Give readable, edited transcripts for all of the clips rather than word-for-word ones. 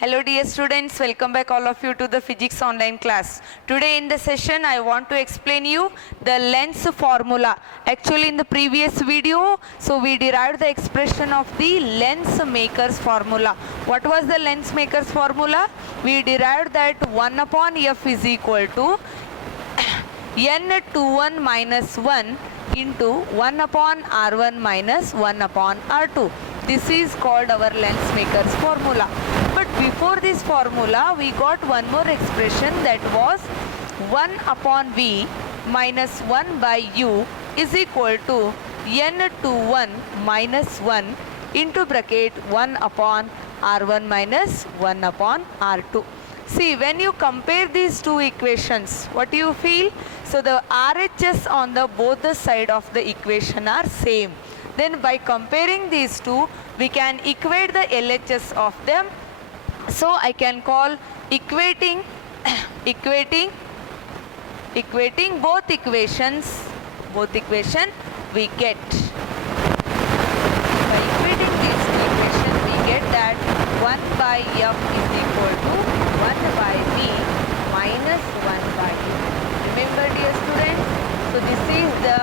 Hello dear students, welcome back all of you to the physics online class. Today in the session I want to explain you the lens formula. Actually in the previous video, we derived the expression of the lens maker's formula. What was the lens maker's formula? We derived that 1 upon f is equal to n21 minus 1 into 1 upon r1 minus 1 upon r2. This is called our lens maker's formula. But before this formula, we got one more expression that was 1 upon v minus 1 by u is equal to n21 minus 1 into bracket 1 upon r1 minus 1 upon r2. See, when you compare these two equations, what do you feel? So the RHS on the both the side of the equation are same. Then by comparing these two, we can equate the LHS of them. So I can call equating both equation we get. By equating these two equations, we get that 1 by f is equal to 1 by v minus 1 by u. Remember dear students, so this is the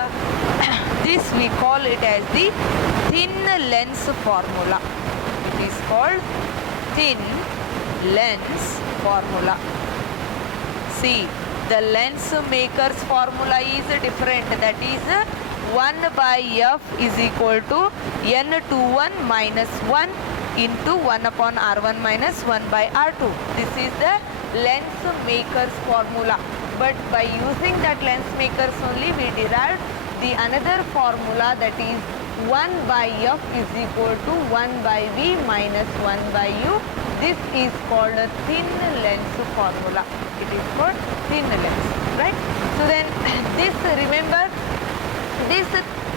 this we call it as the thin lens formula. It is called thin lens formula. See, the lens maker's formula is different. That is 1 by f is equal to n21 minus 1 into 1 upon r1 minus 1 by r2. This is the lens maker's formula. But by using that lens maker's only, we derived the another formula, that is 1 by f is equal to 1 by v minus 1 by u. This is called a thin lens formula. It is called thin lens, right? So then this, remember, this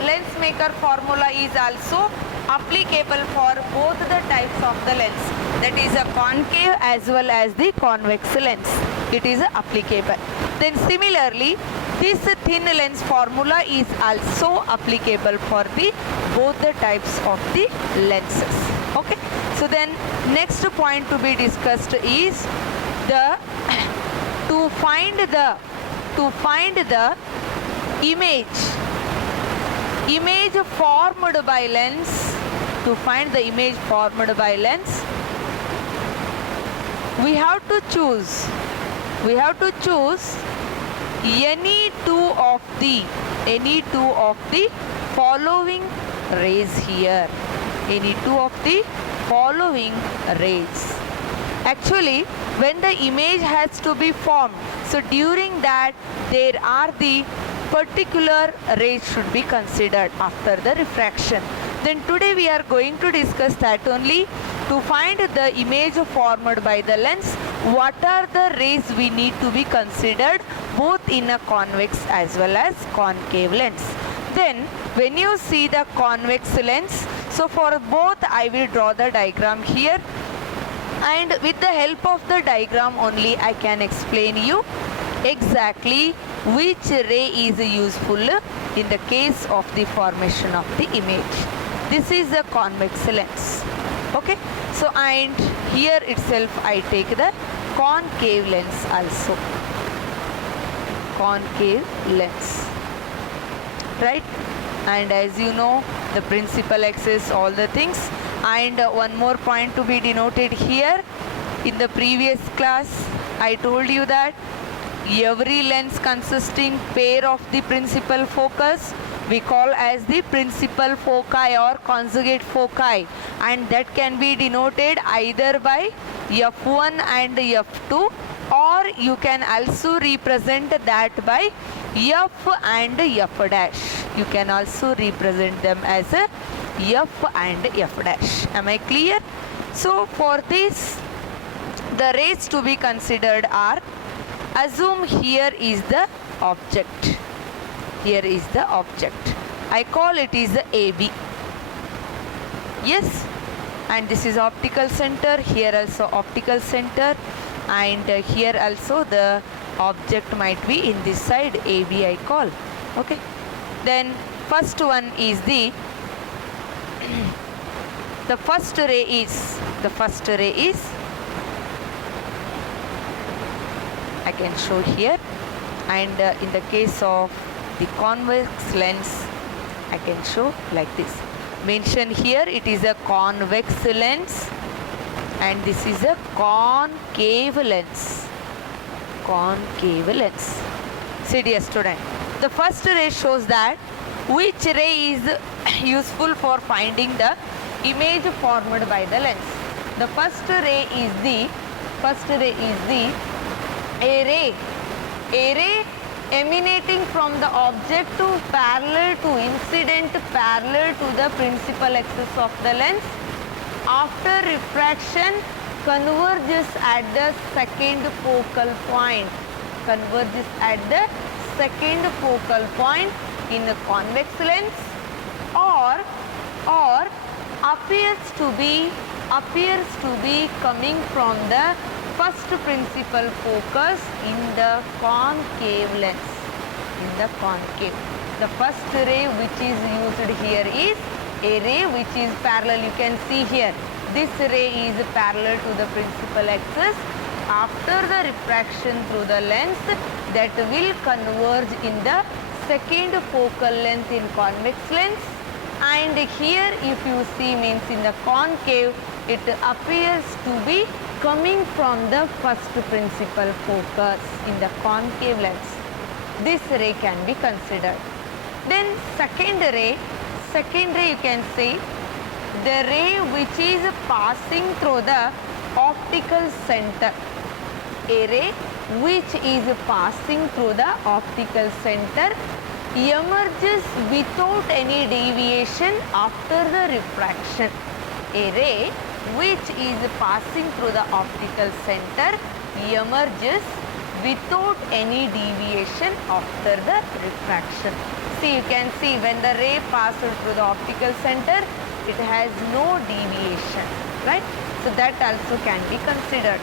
lens maker formula is also applicable for both the types of the lens, that is a concave as well as the convex lens. It is applicable. Then similarly, this thin lens formula is also applicable for the both the types of the lenses. Okay. So then next point to be discussed is the to find the image formed by lens. To find the image formed by lens, we have to choose any two of the following rays here. Any two of the following rays. Actually, when the image has to be formed, so during that there are the particular rays should be considered after the refraction. Then today we are going to discuss that only. To find the image formed by the lens, what are the rays we need to be considered both in a convex as well as concave lens. Then when you see the convex lens, so for both I will draw the diagram here, and with the help of the diagram only I can explain you exactly which ray is useful in the case of the formation of the image. This is the convex lens. Okay. So and here itself I take the concave lens also. Concave lens. Right? And as you know, the principal axis, all the things. And one more point to be denoted here. In the previous class, I told you that every lens consisting pair of the principal focus we call as the principal foci or conjugate foci, and that can be denoted either by f1 and f2, or you can also represent that by f and f dash. You can also represent them as a f and f dash. Am I clear? So for this, the rays to be considered are, assume here is the object. Here is the object. I call it is the AB. Yes. And this is optical center. Here also optical center. And here also the object might be in this side, AB I call. Okay. Then first one is the first ray is I can show here, and in the case of the convex lens I can show like this. Mention here it is a convex lens and this is a concave lens. Concave lens. See dear student, the first ray shows that which ray is useful for finding the image formed by the lens. The first ray is a ray emanating from the object to parallel to incident parallel to the principal axis of the lens. After refraction converges at the second focal point. Converges at the second focal point in a convex lens, or appears to be coming from the first principal focus in the concave lens. In the concave, the first ray which is used here is a ray which is parallel. You can see here this ray is parallel to the principal axis. After the refraction through the lens, that will converge in the second focal length in convex lens, and here if you see means in the concave it appears to be coming from the first principal focus in the concave lens. This ray can be considered. Then second ray you can say the ray which is passing through the optical center. A ray which is passing through the optical center emerges without any deviation after the refraction. A ray which is passing through the optical center emerges without any deviation after the refraction. See, you can see when the ray passes through the optical center, it has no deviation, right? So that also can be considered.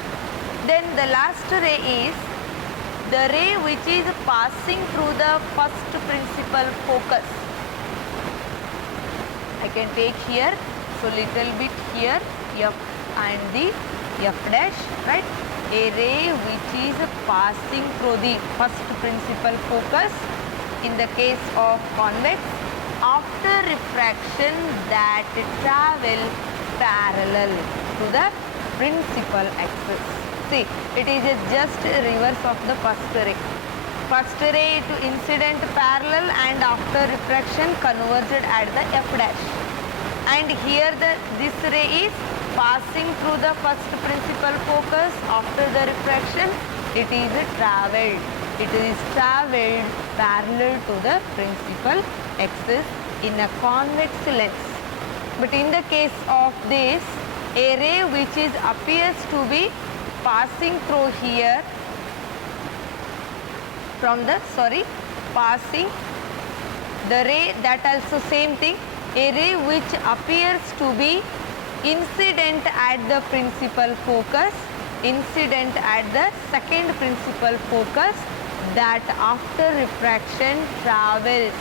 Then the last ray is the ray which is passing through the first principal focus. I can take here, so little bit here, F and the F dash, right? A ray which is passing through the first principal focus in the case of convex, after refraction that travel parallel to the principal axis. See, it is just reverse of the first ray. First ray to incident parallel and after refraction converged at the F dash. And here this ray is passing through the first principal focus. After the refraction, it is traveled. It is traveled parallel to the principal axis in a convex lens. But in the case of this, a ray which is appears to be passing through here from the passing the ray, that also same thing, a ray which appears to be incident at the principal focus, incident at the second principal focus, that after refraction travels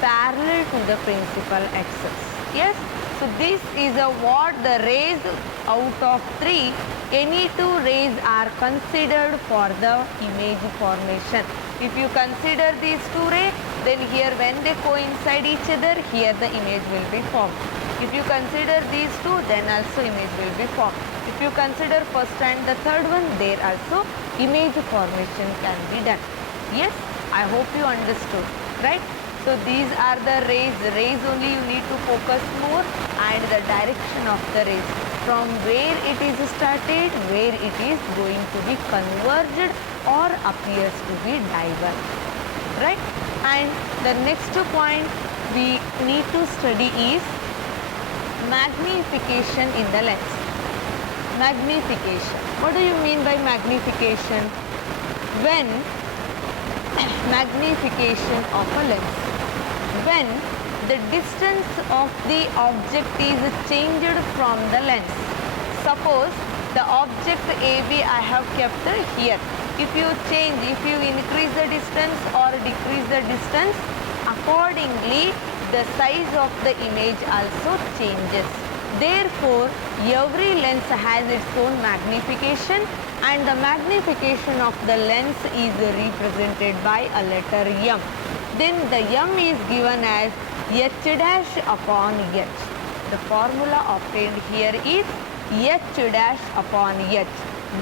parallel to the principal axis. Yes, so this is what the rays out of 3, any 2 rays are considered for the image formation. If you consider these 2 rays, then here when they coincide each other, here the image will be formed. If you consider these 2, then also image will be formed. If you consider first and the third one, there also image formation can be done. Yes, I hope you understood, right? So these are the rays only you need to focus more, and the direction of the rays, from where it is started, where it is going to be converged or appears to be diverged, right? And the next point we need to study is magnification in the lens. Magnification. What do you mean by magnification? When magnification of a lens, when the distance of the object is changed from the lens. Suppose the object AB I have kept here. If you increase the distance or decrease the distance, accordingly the size of the image also changes. Therefore, every lens has its own magnification, and the magnification of the lens is represented by a letter m. Then the m is given as h dash upon h. The formula obtained here is h dash upon h.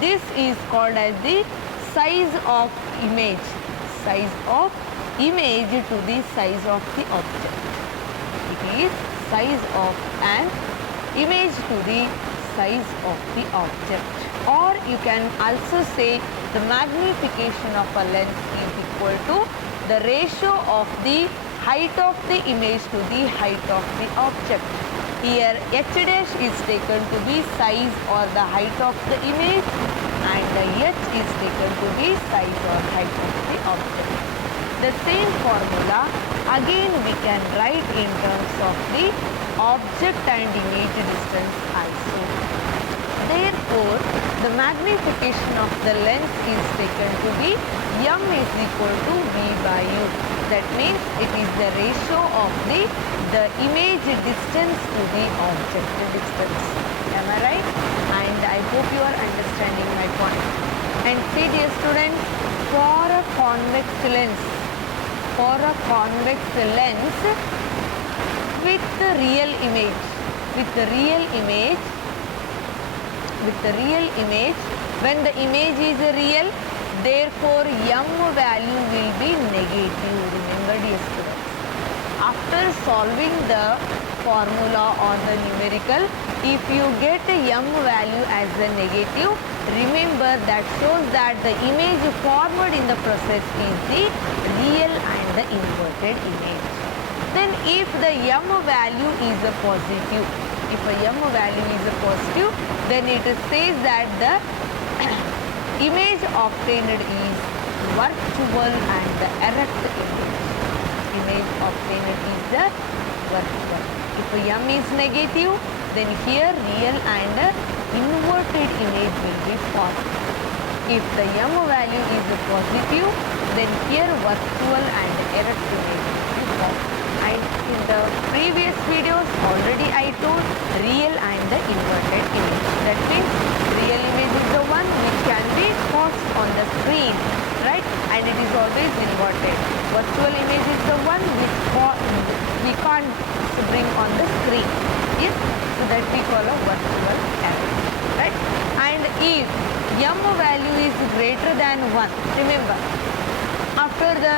This is called as the size of image. Size of image to the size of the object. It is size of an image to the size of the object. Or you can also say the magnification of a lens is equal to the ratio of the height of the image to the height of the object. Here h dash is taken to be size or the height of the image, and the h is taken to be size or height of the object. The same formula again we can write in terms of the object and image distance also. Therefore, the magnification of the lens is taken to be m is equal to v by u. That means it is the ratio of the image distance to the object distance. Am I right? And I hope you are understanding my point. And see, dear students, for a convex lens with the real image, when the image is real, therefore m value will be negative. Remember, dear students, after solving the formula or the numerical, if you get a m value as a negative, remember that shows that the image formed in the process is the real and the inverted image. Then if the m value is a positive, then it says that the image obtained is virtual and the erect image. Image obtained is the virtual. If m is negative, then here real and inverted image will be formed. If the m value is positive, then here virtual and erect image will be formed. And in the previous videos already I told real and the inverted image. That means real image is the one which can be crossed on the screen, right? And it is always inverted. Virtual image is the one which we can't bring on the screen. Yes, so that we call a virtual image, right? And if m value is greater than 1, remember, after the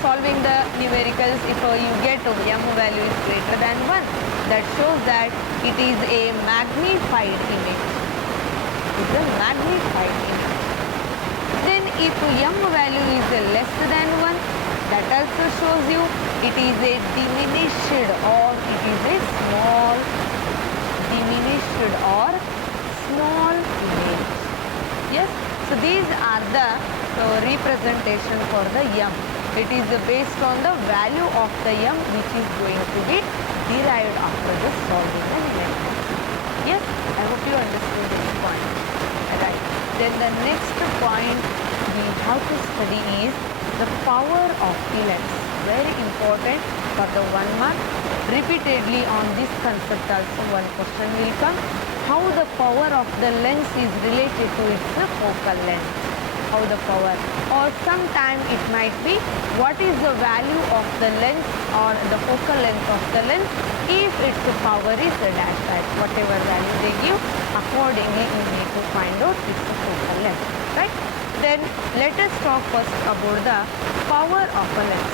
solving the numericals, if you get m value is greater than 1, that shows that it is a magnified image. It's a magnified image. Then if m value is less than 1, that also shows you it is a diminished or it is a small image. Yes, so these are the representation for the m. It is based on the value of the m which is going to be derived after the solving the numerical. Yes, I hope you understood this point. Right. Then the next point we have to study is the power of the lens. Very important for the 1 mark. Repeatedly on this concept also one question will come. How the power of the lens is related to its focal length. How the power, or sometime it might be what is the value of the lens or the focal length of the lens if its power is a dash dash. Whatever value they give, accordingly you need to find out its focal length, right? Then let us talk first about the power of a lens.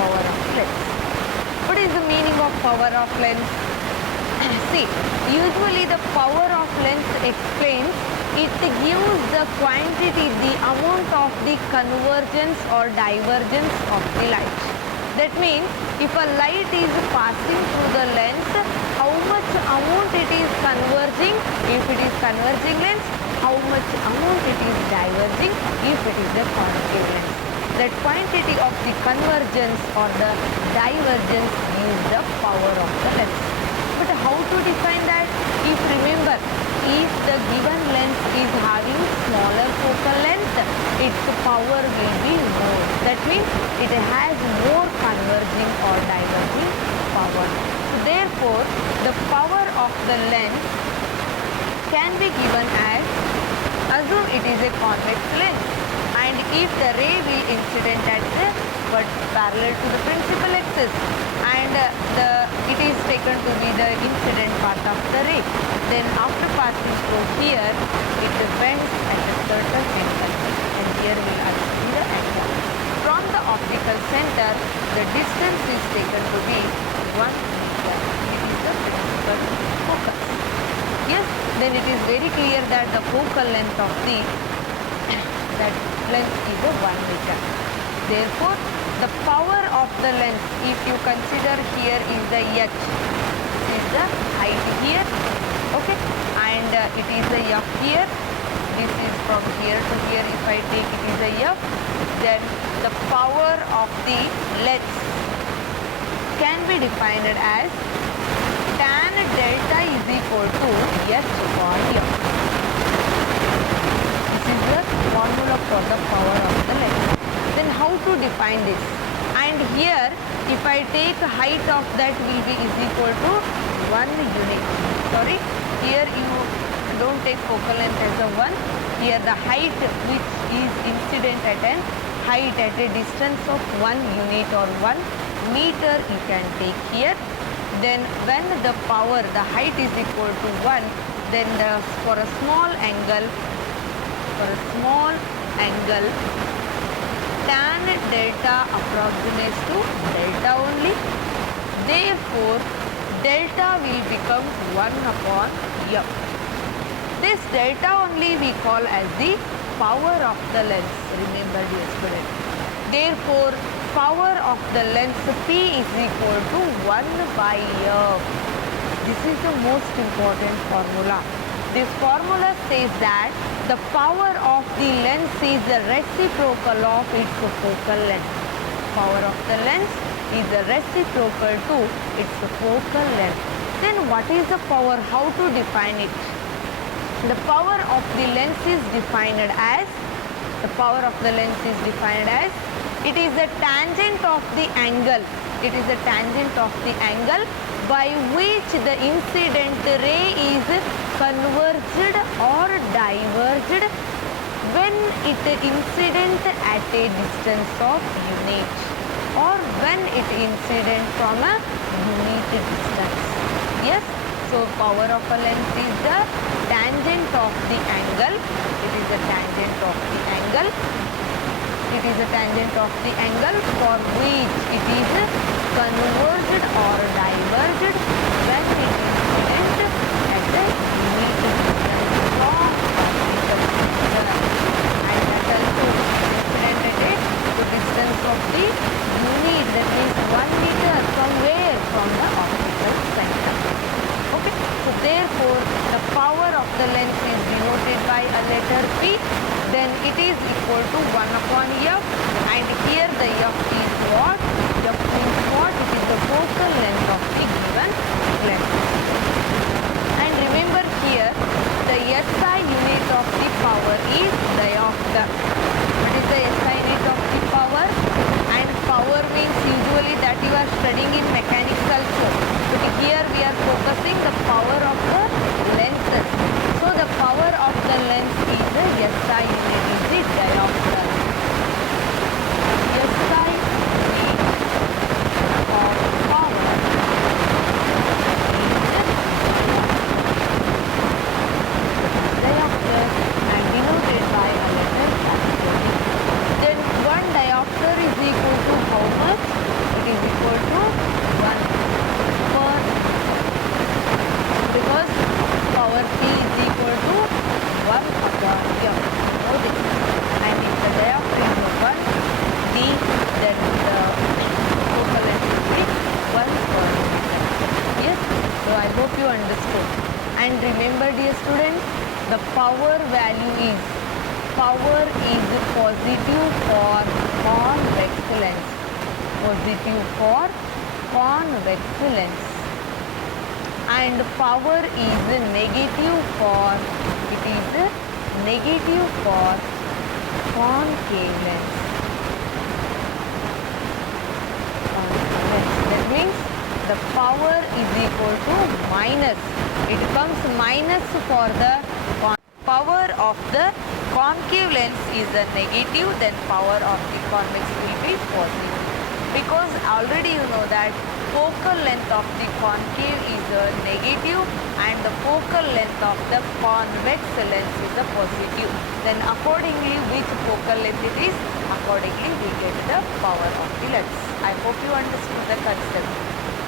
Power of lens. What is the meaning of power of lens? See, usually the power of lens explains, it gives the quantity, the amount of the convergence or divergence of the light. That means if a light is passing through the lens, how much amount it is converging, if it is converging lens, how much amount it is diverging if it is a concave lens. That quantity of the convergence or the divergence gives the power of the lens. But how to define that? If remember, if the given lens is having smaller focal length, its power will be more. That means it has more converging or diverging power. So therefore, therefore the power of the lens can be given as, assume it is a convex lens, and if the ray will incident at the but parallel to the principal axis, and it is taken to be the incident part of the ray, then after passing through here it bends at a certain angle, and here we will see the angle. From the optical center the distance is taken to be 1 meter. It is the principal focus. Yes, then it is very clear that the focal length of the that length is a 1 meter. Therefore, the power of the lens, if you consider here is the h, is the height here, okay, and it is the f here. This is from here to here. If I take it is a f, then the power of the lens can be defined as tan delta is equal to h upon f. This is the formula for the power of the lens. Then how to define this? And here if I take height of that will be is equal to 1 unit. Sorry, here you don't take focal length as a 1. Here the height which is incident at an height at a distance of 1 unit or 1 meter you can take here. Then when the power, the height is equal to 1, then for a small angle, tan delta approximates to delta only. Therefore, delta will become 1 upon f. This delta only we call as the power of the lens. Remember dear student. Therefore, power of the lens P is equal to 1 by f. This is the most important formula. This formula says that the power of the lens is the reciprocal of its focal length. Power of the lens is the reciprocal to its focal length. Then what is the power? How to define it? The power of the lens is defined as, it is the tangent of the angle. It is the tangent of the angle by which the incident ray is converged or diverged when it incident at a distance of unit or when it incident from a unit distance. Yes, so power of a lens is the tangent of the angle. It is the tangent of the angle. It is a tangent of the angle for which it is converged or diverged when it is incident at the unit distance from optical center, and that also incident at the distance of the unit, that means 1 meter from where? From the optical center. Okay, so therefore the power of the lens is denoted by a letter P. Then it is equal to 1 upon f, and here the f is what? F means what? It is the focal length of the given lens. And remember here the SI unit of the power is diopter. What is the SI unit of the power? And power means usually that you are studying in mechanics also, but here we are focusing the power of the lenses. So the power of the lens is the SI unit, is the diopter. SI unit of power is diopter and denoted by a letter capital D. Then 1 diopter is equal to how much? It is equal to 1 per, because power P is equal to 1 upon f. Know this. And if the diopter is 1 D, then the focal length will be 1 per meter. Yes, so I hope you understood. And remember dear students, the power value is, power is positive for convex lens, positive for convex lens, and power is negative for, it is negative for concave lens. That means the power is equal to minus. It becomes minus for the power of the concave lens is a negative, then power of the convex will be positive. Because already you know that focal length of the concave is a negative and the focal length of the convex lens is a positive. Then accordingly which focal length it is, accordingly we get the power of the lens. I hope you understood the concept.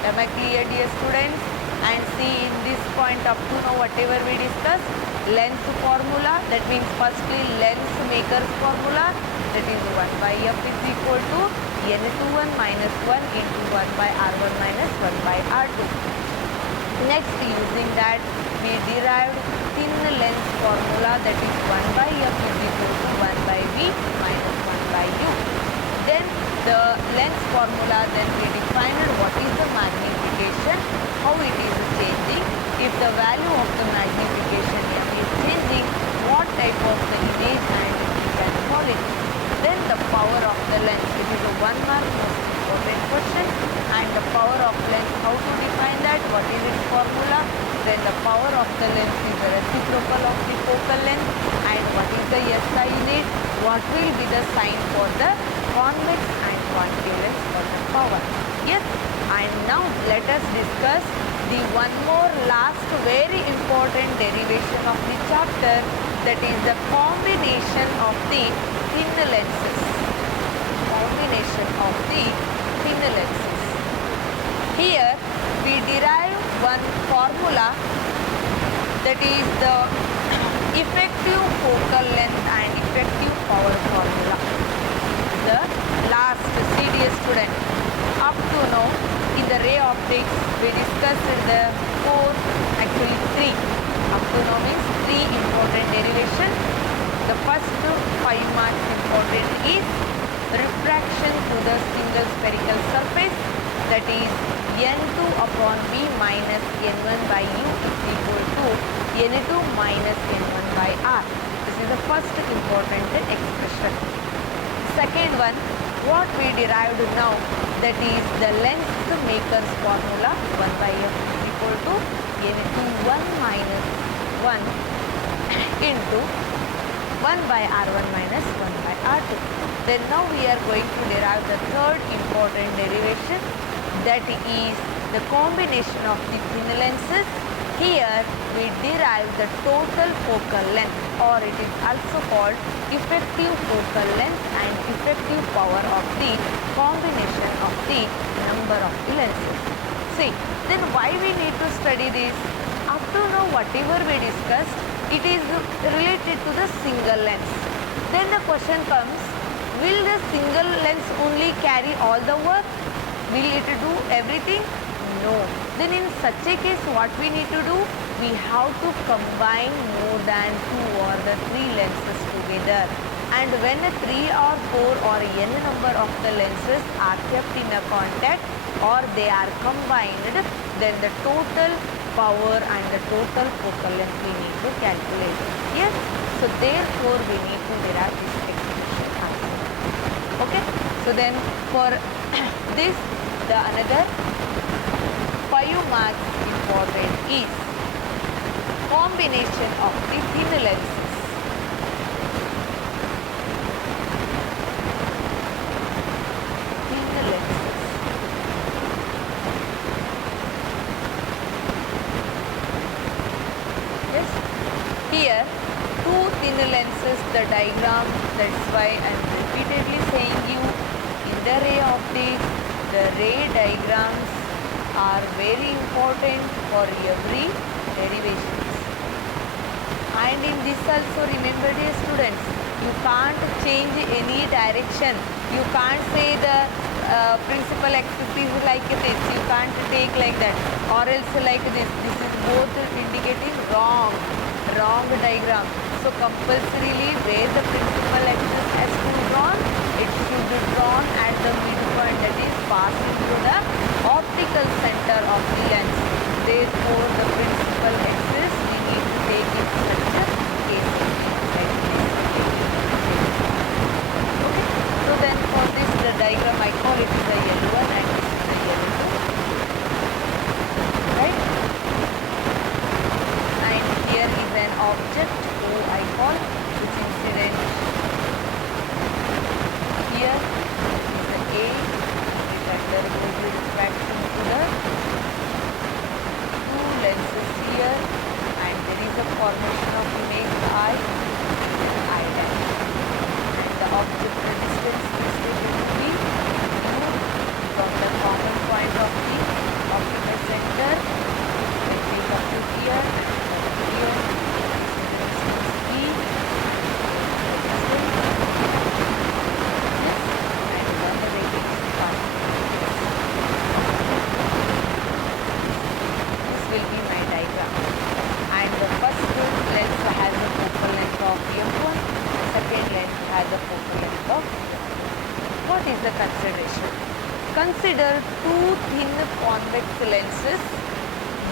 Am I clear, dear students? And see, in this point up to now whatever we discussed, lens formula, that means firstly lens maker's formula, that is 1 by f is equal to n21 minus 1 into 1 by r1 minus 1 by r2. Next, using that we derived thin lens formula, that is 1 by f is equal to 1 by v minus 1 by u. Then the lens formula, then we defined what is the magnification, how it is changing. If the value of the magnification m is changing, what type of the image and we can call it. Then the power of the lens, it is a 1 mark most important question, and the power of lens, how to define that, what is its formula. Then the power of the lens is the reciprocal of the focal length, and what is the SI in it, what will be the sign for the convex and concave lens for the power. Yes, and now let us discuss the one more last very important derivation of the chapter, that is the combination of the thin lenses. Combination of the thin lenses. Here we derive one formula, that is the effective focal length and effective power formula. The last CDS student, up to now in the ray optics we discussed the actually three. Up to now means three important derivation. The first 5 marks important is refraction through the single spherical surface, that is n2 upon v minus n1 by u is equal to n2 minus n1 by r. This is the first important expression. Second one, what we derived now, that is the length maker's formula, 1 by f is equal to n21 minus 1 into 1 by r1 minus 1 by r2. Then now we are going to derive the third important derivation, that is the combination of the thin lenses. Here we derive the total focal length, or it is also called effective focal length and effective power of the combination of the number of the lenses. See, then why we need to study this? Up to now whatever we discussed, it is related to the single lens. Then the question comes, will the single lens only carry all the work? Will it do everything? No. Then in such a case what we need to do? We have to combine more than 2 or the 3 lenses together. And when 3 or 4 or n number of the lenses are kept in a contact or they are combined, then the total power and the total focal length we need to calculate. Yes, so therefore we need to derive this expression. Okay, so then for this the another 5 marks important is combination of the thin lenses. Thin lenses. Yes, here 2 thin lenses, the diagram, that's why I am repeatedly saying you, in the ray optics, the ray diagrams are very important for every derivation. And in this also remember, dear students, you can't change any direction. You can't say the principal axis is like this, you can't take like that, or else like this. This is both indicating wrong diagram. So compulsorily where the principal axis has to be drawn, it should be drawn at the midpoint, that is passing through the optical center of the lens. Therefore the principal axis we need to take in such a case. Okay, so then for this the diagram I call it the L1 and this is the L2. consider two thin convex lenses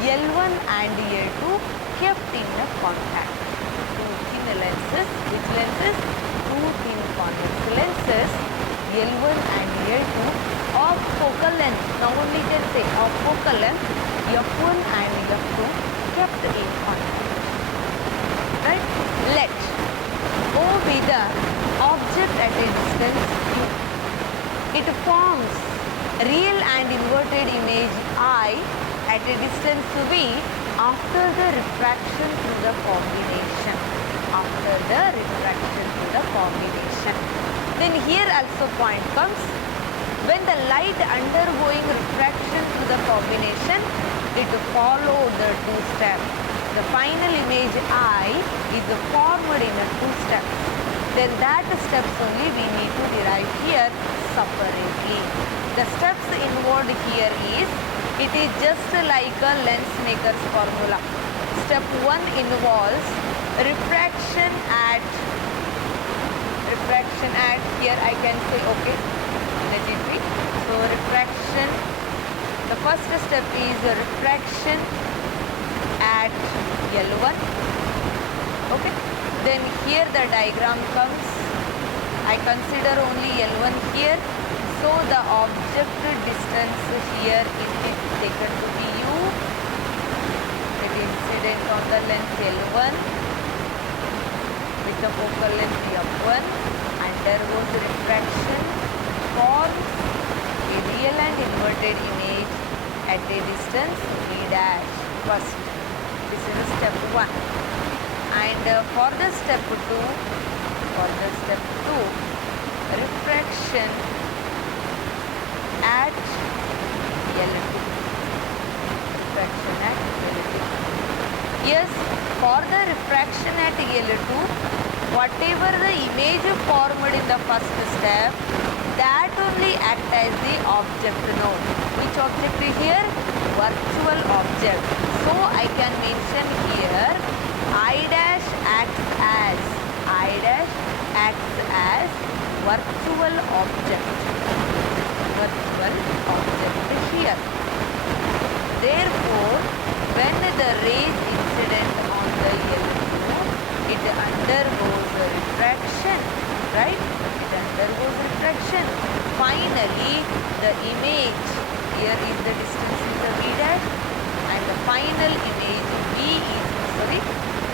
L1 and L2 kept in a contact. Two thin lenses, which lenses? Two thin convex lenses L1 and L2 of focal length. Now only can say of focal length F1 and F2 kept in contact. Right? Let O be the object at a distance U. It forms real and inverted image I at a distance V after the refraction through the combination. After the refraction through the combination. Then here also point comes, when the light undergoing refraction through the combination, it follow the two steps. The final image I is formed in a two steps. Then that steps only we need to derive here separately. The steps involved here is, it is just like a Lensmaker's formula. Step 1 involves refraction at, here I can say okay, let it be. So refraction, the first step is refraction at L1. Okay. Then here the diagram comes. I consider only L1 here. So the object distance here is taken to be U. It is incident on the length L1 with the focal length F1, undergoes refraction, forms a real and inverted image at a distance V dash first. This is step 1. And for the step 2, refraction at L2. Refraction at L2. Yes, for the refraction at L2, whatever the image formed in the first step, that only act as the object node. Which object is here? Virtual object. So I can mention here I dash acts as virtual object. Virtual object is here. Therefore, when the rays incident on the L2, it undergoes refraction, right? It undergoes refraction. Finally, the image, here is the distance is the V dash, and the final image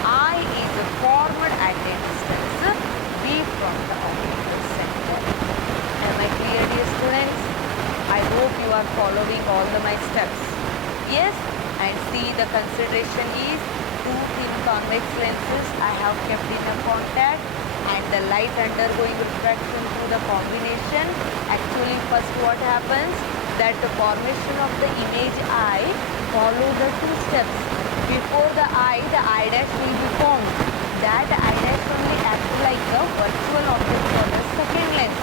I is formed at a distance V from the optical center. Am I clear, dear students? I hope you are following all my steps. Yes, and see the consideration is two thin convex lenses I have kept in a contact, and the light undergoing refraction through the combination. Actually, first what happens, that the formation of the image I follow the two steps. Before the I dash will be formed. That I dash only acts like a virtual object for the second lens.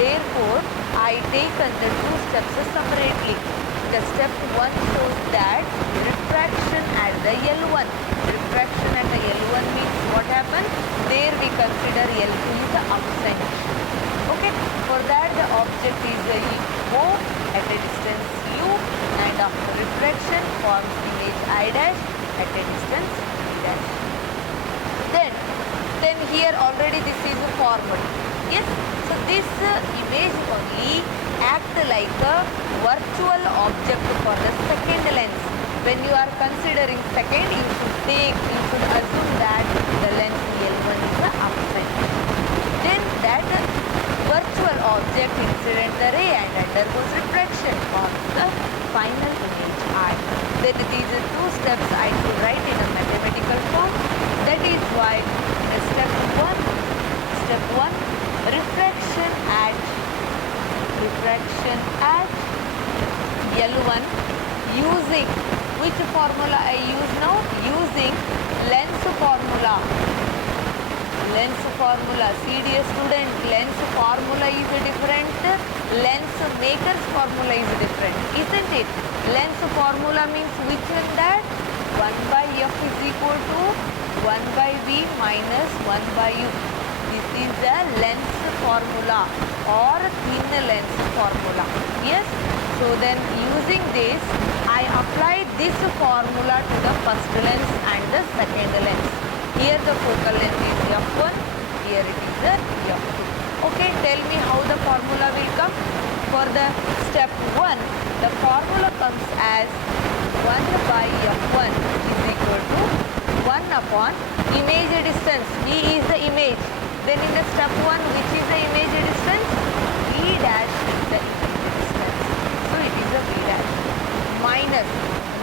Therefore, I taken the two steps separately. The step 1 shows that refraction at the L1. Refraction at the L1 means what happens? There we consider L2 is the absent. Okay, for that the object is O at a distance U, and after refraction forms image I dash at a distance V dash. Then here already this is formed. Yes, so this image only act like a virtual object for the second lens. When you are considering second, you should assume that the lens L1 is the absent. Then that virtual object incident the ray and undergoes refraction forms the final image I. Then these two steps I should write in a mathematical form. That is why step 1, refraction at L1 using which formula I use now? Using lens formula. See dear student, lens formula is different, lens maker's formula is different, isn't it? Lens formula means which one? That 1 by F is equal to 1 by V minus 1 by U. This is the lens formula or thin length formula. Yes, so then using this I apply this formula to the first lens and the second lens. Here the focal length is f1, here it is the f2. Okay, tell me how the formula will come. For the step 1, the formula comes as 1 by f1 is equal to 1 upon image distance. V is the image. Then in the step 1, which is the image distance? V dash is the image distance. So it is a V dash. Minus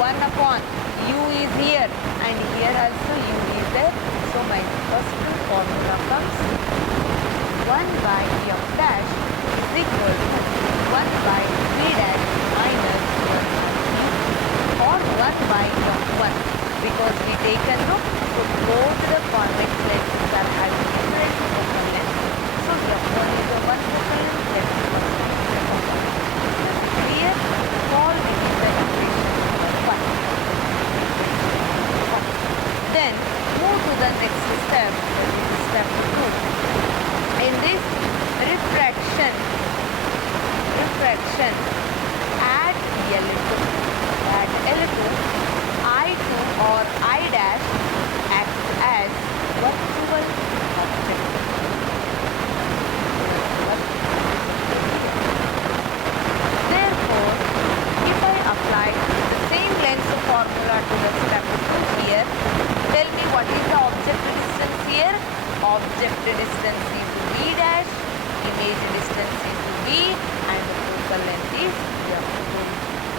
1 upon U is here and here also U is there. So my first formula comes 1 by f dash is equal to 1 by V dash minus f U, or 1 by f1, because we taken look, so both the convex lenses are having different focal length. So f1 is a one focal length, f2 is a focal length. Clear? Solve it in the equation number 1. Then move to the next step, that is step 2. In this refraction, add L2, I2 or I dash acts as virtual object. Therefore, if I apply the same length formula to the step 2 here, tell me what is the object distance here? Object distance is V dash, image distance is V, and the focal length is f2.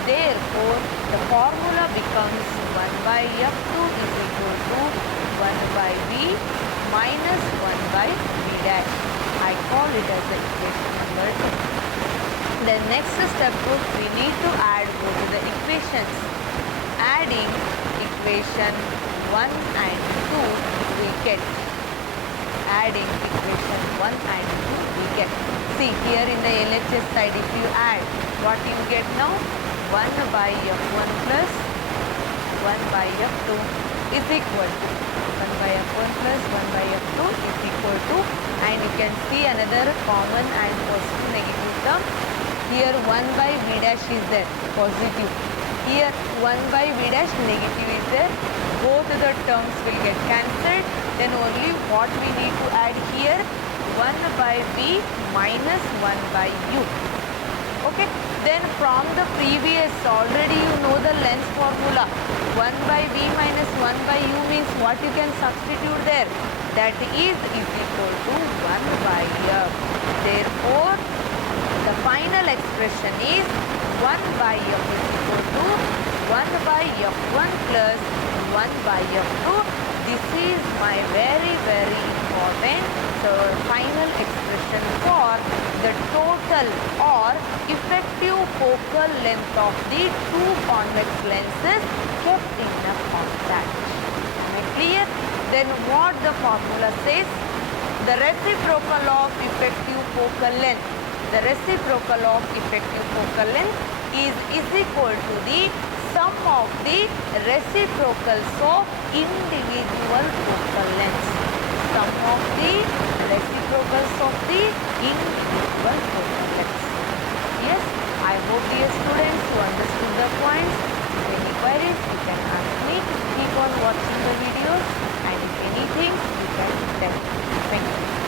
Therefore, the formula becomes 1 by f2 is equal to 1 by V minus 1 by V dash. I call it as the equation number 2. The next step is we need to add both the equations. Adding equation 1 and 2 we get. Adding equation 1 and 2 we get. See here in the LHS side, if you add, what you get now? 1 by f1 plus 1 by f2 is equal to 1 by f1 plus 1 by f2 is equal to, and you can see another common and positive negative term. Here 1 by v dash is there, positive. Here 1 by v dash negative is there. Both the terms will get cancelled. Then only what we need to add here, 1 by v minus 1 by u. Okay, then from the previous, already you know the length formula. 1 by v minus 1 by u means what you can substitute there? That is equal to 1 by f. Therefore, the final expression is 1 by f is equal to 1 by f1 plus 1 by f2. This is my very important final expression for the total or effective focal length of the two convex lenses kept in a contact. Am I clear? Then what the formula says? The reciprocal of effective focal length. The reciprocal of effective focal length is equal to the sum of the reciprocals of individual focal lengths. Sum of the reciprocals of the individual focal lengths. Yes, I hope dear students you understood the points. If any queries you can ask me. Keep on watching the videos, and if anything you can tell me. Thank you.